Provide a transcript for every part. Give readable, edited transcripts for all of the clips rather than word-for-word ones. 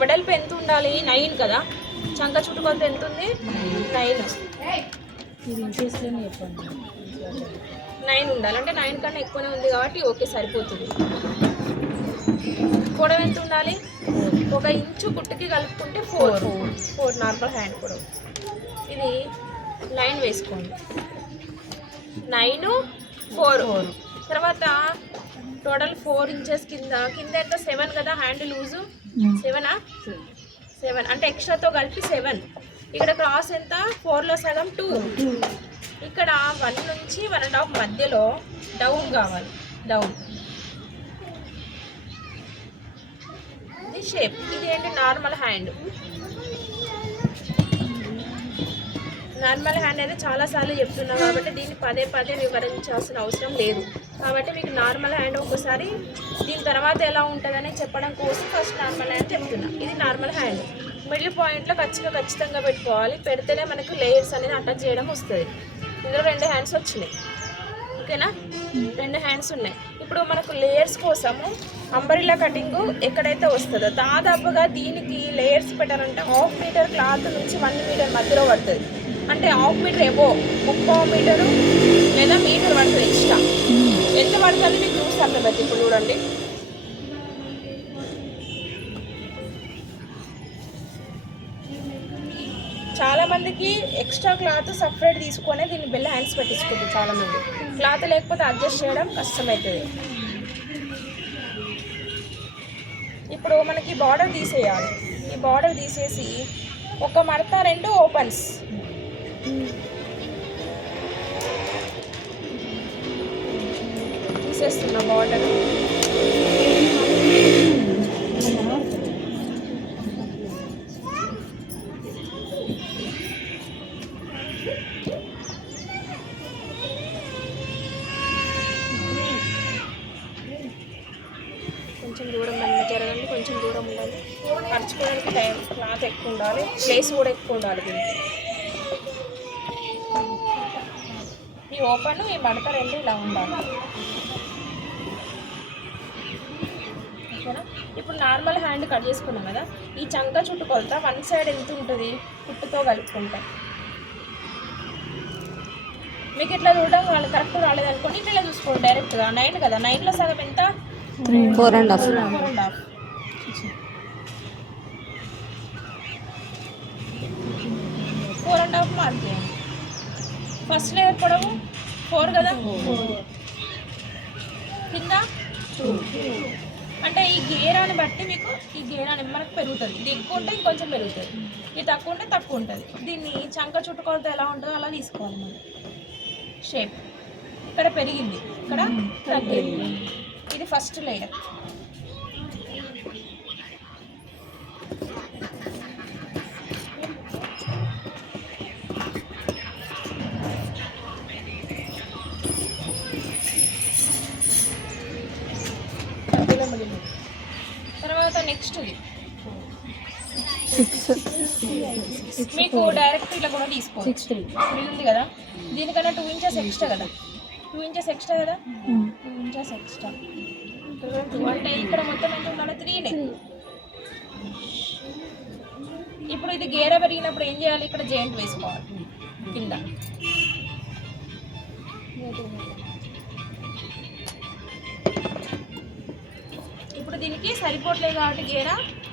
వెడల్పు ఎంత ఉండాలి? 9 కదా. చంక చుట్టుకొలత ఎంత ఉంది? 9. 9 ఉండాలి. అంటే 9 కన్నా ఎక్కువనే ఉంది కాబట్టి ఓకే సరిపోతుంది. పొడవు ఎంత ఉండాలి? 1 ఇంచు కుట్టుకి కలుపుకుంటే 4 నార్మల్ హ్యాండ్ పొడవు. ఇది లైన్ వేసుకోండి. 9 4. తర్వాత టోటల్ 4 ఇంచెస్ కింద ఎంత 7 కదా హ్యాండ్ లూజు. 7 అంటే ఎక్స్ట్రాతో కలిపి 7. ఇక్కడ క్రాస్ ఎంత? 4లో సగం 2. ఇక్కడ 1 నుంచి 1.5 మధ్యలో డౌన్ కావాలి. డౌన్ ఇది షేప్. ఇది ఏంటి? Normal hand. నార్మల్ హ్యాండ్ అయితే చాలాసార్లు చెప్తున్నాం కాబట్టి దీన్ని పదే వివరించాల్సిన అవసరం లేదు. కాబట్టి మీకు నార్మల్ హ్యాండ్ ఒకసారి దీని తర్వాత ఎలా ఉంటుందని చెప్పడం కోసం ఫస్ట్ నార్మల్ హ్యాండ్ చెప్తున్నా. ఇది నార్మల్ హ్యాండ్. మిడిల్ పాయింట్లో ఖచ్చితంగా పెట్టుకోవాలి. పెడితేనే మనకు లేయర్స్ అనేది అటాచ్ చేయడం వస్తుంది. ఇందులో 2 హ్యాండ్స్ వచ్చినాయి. ఓకేనా? 2 హ్యాండ్స్ ఉన్నాయి. ఇప్పుడు మనకు లేయర్స్ కోసము అంబరిలా కటింగ్ ఎక్కడైతే వస్తుందో దాదాపుగా దీనికి లేయర్స్ పెట్టాలంటే 1/2 మీటర్ క్లాత్ నుంచి 1 మీటర్ మధ్యలో పడుతుంది. అంటే 1/2 మీటర్ ఏవో 3/4 మీటరు లేదా మీటర్ పడుతుంది ఎక్స్ట్రా. ఎంత పడుతుంది మీకు చూస్తాను కదా. ఇప్పుడు చూడండి, చాలామందికి ఎక్స్ట్రా క్లాత్ సపరేట్ తీసుకొని దీన్ని బెల్ల హ్యాండ్స్ పెట్టించుకుంటుంది. చాలామంది క్లాత్ లేకపోతే అడ్జస్ట్ చేయడం కష్టమవుతుంది. ఇప్పుడు మనకి బార్డర్ తీసేయాలి. ఈ బార్డర్ తీసేసి ఒక మడత 2 ఓపెన్స్ తీసేస్తున్నా. బార్డర్ కొంచెం దూరం జరగండి. కొంచెం దూరం ఉండాలి. పరుచుకోవడానికి టైం క్లాత్ ఎక్కువ ఉండాలి. ప్లేస్ కూడా ఎక్కువ ఉండాలి. దీనికి ఈ ఓపెన్ ఈ మడత 2 ఇలా ఉండాలి. ఓకేనా? ఇప్పుడు నార్మల్ హ్యాండ్ కట్ చేసుకున్నాం కదా. ఈ చంక చుట్టుకొలత 1 సైడ్ ఎంత ఉంటుంది? కుట్టుతో కలుపుకుంటాం. మీకు ఇట్లా చూడడం వాళ్ళు కరెక్ట్ రాలేదనుకోండి, ఇట్లా చూసుకోండి డైరెక్ట్గా. 9 కదా. 9లో సగం ఎంత? 4.5. 4.5 మార్క్ చేయండి. ఫస్ట్ లేయర్ పొడవు 4 కదా. కింద 2. అంటే ఈ గేరాన్ని బట్టి మీకు ఈ గేరాన్ని మనకు పెరుగుతుంది. ఇది ఎక్కువ ఉంటే ఇంకొంచెం పెరుగుతుంది, ఇది తక్కువ ఉంటే తక్కువ ఉంటుంది. దీన్ని చంక చుట్టుకొలత ఎలా ఉంటుందో అలా తీసుకోవాలి మనం. షేప్ ఇక్కడ పెరిగింది, ఇక్కడ తగ్గింది. ఇది ఫస్ట్ లేయర్. తర్వాత నెక్స్ట్ మీకు డైరెక్ట్ ఇట్లా కూడా తీసుకోవచ్చు. ఉంది కదా, దీనికన్నా 2 ఇంచెస్ ఎక్స్ట్రా కదా. 2 ఇంచెస్ ఎక్స్ట్రా కదా. 2 ఇంచెస్ ఎక్స్ట్రా అంటే ఇక్కడ మొత్తం ఎంత ఉండాలి? 3. ఇప్పుడు ఇది గేర పెరిగినప్పుడు ఏం చేయాలి? ఇక్కడ జాయింట్ వేసుకోవాలి కింద. ఇప్పుడు దీనికి సరిపోట్లేదు కాబట్టి గేర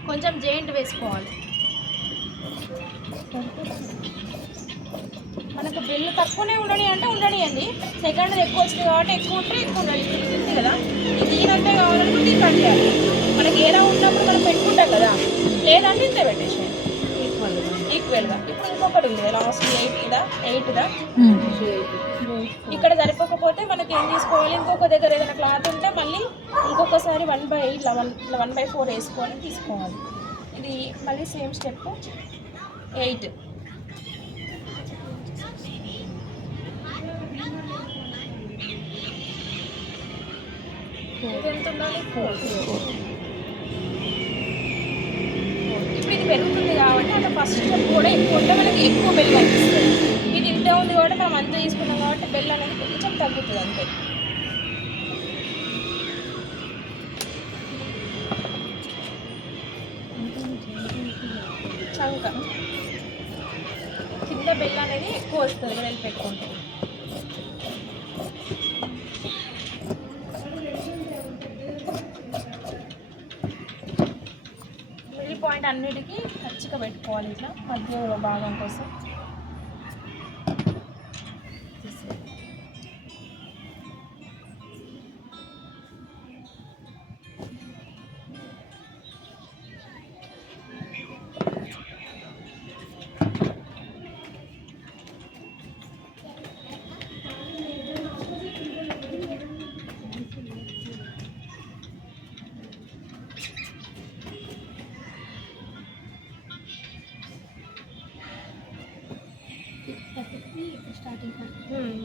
కొంచెం జాయింట్ వేసుకోవాలి. మనకు బిల్లు తక్కువనే ఉండని అంటే ఉండనియండి. సెకండ్ ఎక్కువ వచ్చింది కాబట్టి ఎక్కువ ఉంటే ఎక్కువ ఉండాలి. ఇది ఉంది కదా, ఇది దీనంతా కావాలనుకుంటే ఇది కట్ చేయాలి. మనకి ఏరా ఉన్నప్పుడు మనం పెట్టుకుంటాం కదా, లేదంటే ఇంత పెట్టేసేయండి ఈక్వల్గా. ఇప్పుడు ఇంకొకటి ఉంది లాస్ట్ 8దా. ఇక్కడ సరిపోకపోతే మనకి ఏం తీసుకోవాలి? ఇంకొక దగ్గర ఏదైనా క్లాత్ ఉంటే మళ్ళీ ఇంకొకసారి 1/4 వేసుకొని తీసుకోవాలి. ఇది మళ్ళీ సేమ్ స్టెప్ 8. ఇది ఎంత ఉండాలి? 4. ఇప్పుడు ఇది పెరుగుతుంది కాబట్టి అంటే ఫస్ట్ స్టెప్ కూడా ఎక్కువ ఉంటే మనకి ఎక్కువ బెల్ అనిపిస్తుంది. ఇది ఇంత ఉంది కాబట్టి మనం అంత తీసుకున్నాం కాబట్టి బెల్ అనేది కొంచెం తగ్గుతుంది అంతే. సంక కింద బెల్ అనేది ఎక్కువ వస్తుంది వెడల్పు పెట్టుకుంటే. మిడిల్ పాయింట్ అన్నిటికీ ఖచ్చితంగా పెట్టుకోవాలి ఇట్లా మధ్య భాగం కోసం.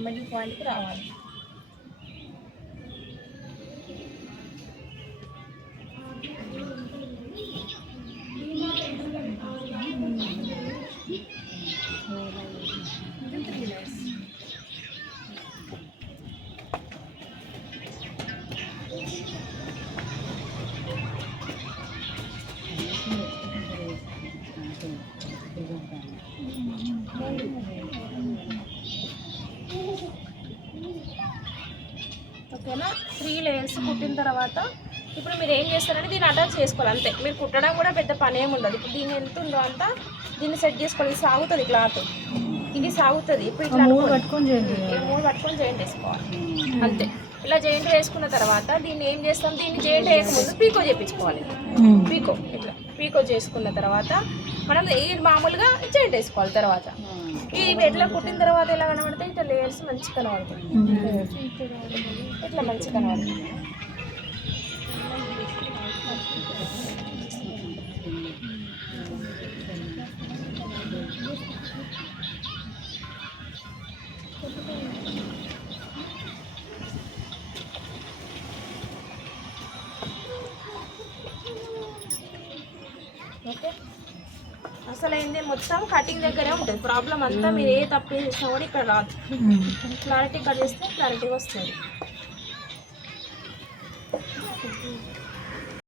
మిడిల్ పాయింట్కి రావాలి. ఓకేనా, 3 లేయర్స్ కుట్టిన తర్వాత ఇప్పుడు మీరు ఏం చేస్తారంటే దీన్ని అటాచ్ చేసుకోవాలి అంతే. మీరు కుట్టడం కూడా పెద్ద పని ఏమి ఉండదు. ఇప్పుడు దీన్ని ఎంత ఉందో అంతా దీన్ని సెట్ చేసుకోవాలి. ఇది సాగుతుంది క్లాత్, ఇది సాగుతుంది. ఇప్పుడు ఇట్లా పట్టుకొని జాయింట్ వేసుకోవాలి అంతే. ఇలా జాయింట్ వేసుకున్న తర్వాత దీన్ని ఏం చేస్తాం, దీన్ని జాయింట్ వేయకముందు పీకో చేయించుకోవాలి. పీకో ఇట్లా పీకో చేసుకున్న తర్వాత మనం ఇది మామూలుగా జాయింట్ వేసుకోవాలి. తర్వాత ఇది ఎట్లా కుట్టిన తర్వాత ఎలా కనబడతాయి, ఇట్లా లేయర్స్ మంచిగా కనబడతాయి. ఇట్లా మంచిగా కనబడుతుంది. ఓకే, అసలు ఏంది మొత్తం కటింగ్ దగ్గరే ఉంటుంది ప్రాబ్లం అంతా. మీరు ఏ తప్పు చేసినా కూడా ఇక్కడ రాదు. క్లారిటీ కట్ చేస్తే క్లారిటీ వస్తుంది.